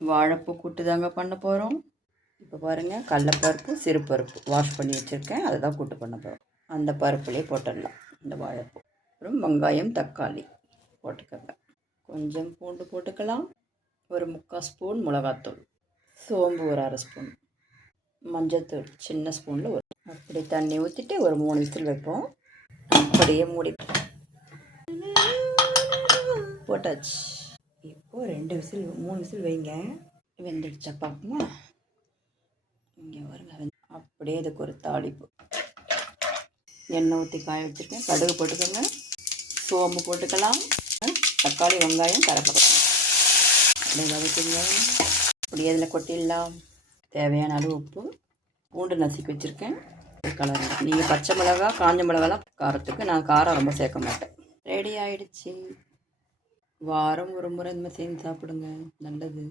வாழைப்பூ கூட்டு தாங்க பண்ண போகிறோம். இப்போ பாருங்கள், கடலப்பருப்பு சிறுபருப்பு வாஷ் பண்ணி வச்சுருக்கேன். அதை தான் கூட்டு பண்ண போகிறோம். அந்த பருப்புலேயே போட்டுடலாம் இந்த வாழைப்பூ. அப்புறம் வெங்காயம் தக்காளி போட்டுக்கோங்க. கொஞ்சம் பூண்டு போட்டுக்கலாம். ஒரு 3/4 ஸ்பூன் மிளகாத்தூள், சோம்பு ஒரு 1/2 ஸ்பூன், மஞ்சள்தூள் சின்ன ஸ்பூனில் ஒரு. அப்படி தண்ணி ஊற்றிட்டு ஒரு 3 விசில் வைப்போம். அப்படியே மூடி போட்டாச்சு. இப்போது 2 விசில் 3 விசில் வைங்க. வெந்துடுச்சா பார்ப்போமா? இங்கே வருங்க. அப்படியே இதுக்கு ஒரு தாளிப்பு. எண்ணெய் ஊற்றி காய வச்சுருக்கேன். கடுகு போட்டுக்கோங்க. சோம்பு போட்டுக்கலாம். தக்காளி வெங்காயம் கரப்படம் அப்படியே வதக்குங்க. அப்படியே இதில் கொட்டிடலாம். தேவையான அளவு உப்பு, பூண்டு நசுக்கி வச்சுருக்கேன். கலர் நீங்கள் பச்சை மிளகா காஞ்ச மிளகாலாம் காரத்துக்கு, நான் காரம் ரொம்ப சேர்க்க மாட்டேன். ரெடி ஆகிடுச்சு. வாரம் ஒரு முறை இந்த மாதிரி செஞ்சு சாப்பிடுங்க, நல்லது.